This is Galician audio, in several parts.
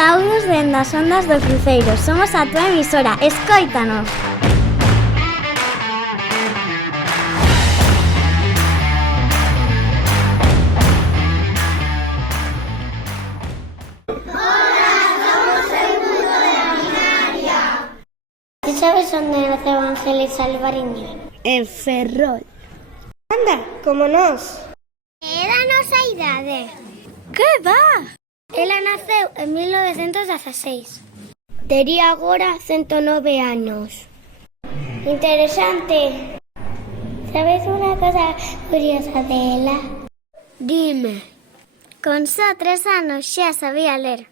Saúdos dende as ondas do cruceiro. Somos a tua emisora. Escóitanos. Ti sabes onde naceu Ángeles Alvariño? En Ferrol. Anda, como nós. É da nosa idade. Que va? Ela naceu en 1916. Tería agora 109 anos. Interesante. Sabes unha cosa curiosa dela? Dime. Con só 3 anos xa sabía ler.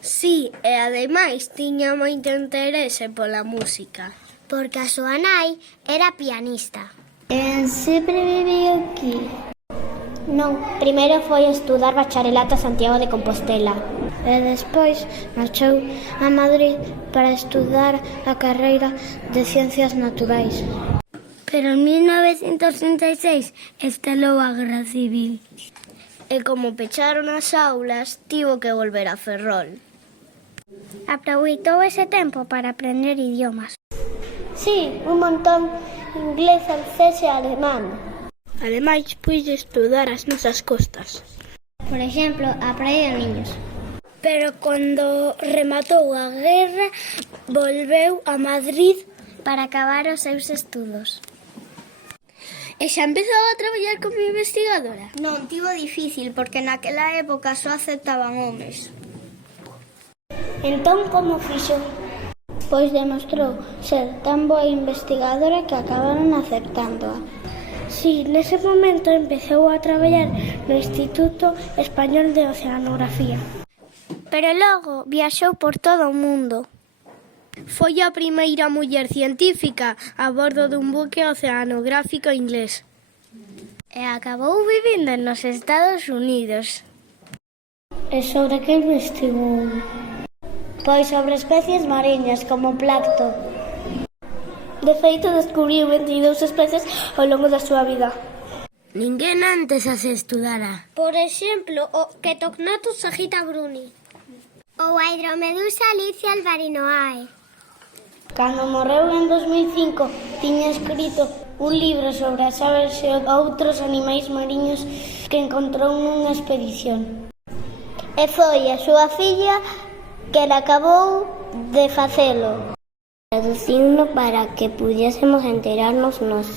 Sí, e ademais tiña moito interese pola música. Porque a súa nai era pianista. Sempre viviu aquí. Non, primeiro foi estudar bacharelato a Santiago de Compostela. E despois marchou a Madrid para estudar a carreira de Ciencias Naturais. Pero en 1936 estalou a Guerra Civil. E como pecharon as aulas, tivo que volver a Ferrol. Aproveitou ese tempo para aprender idiomas. Sí, un montón, inglés, francés e alemán. Ademais, puido estudar as nosas costas. Por exemplo, a Praia de Niños. Pero cando rematou a guerra, volveu a Madrid Para acabar os seus estudos. e xa empezou a traballar como investigadora. Non, tivo difícil, porque naquela época só aceptaban homes. Entón, como fixo? Pois demostrou ser tan boa investigadora que acabaron aceptándoa. Si, nese momento empezou a traballar no Instituto Español de Oceanografía. Pero logo viaxou por todo o mundo. Foi a primeira muller científica a bordo dun buque oceanográfico inglés. E acabou vivindo nos Estados Unidos. E sobre que investigou? Pois sobre especies mariñas como plancton. De feito, descubriu 22 especies ao longo da súa vida. Ninguén antes as estudara. Por exemplo, o Ketognathus sagittabruni. Ou a Hydromedusa Alicia alvarinoae. Cando morreu en 2005, tiña escrito un libro sobre as aves e outros animais mariños que encontrou nunha expedición. E foi a súa filla que acabou de facelo. Traducindo para que pudiésemos enterarnos nós.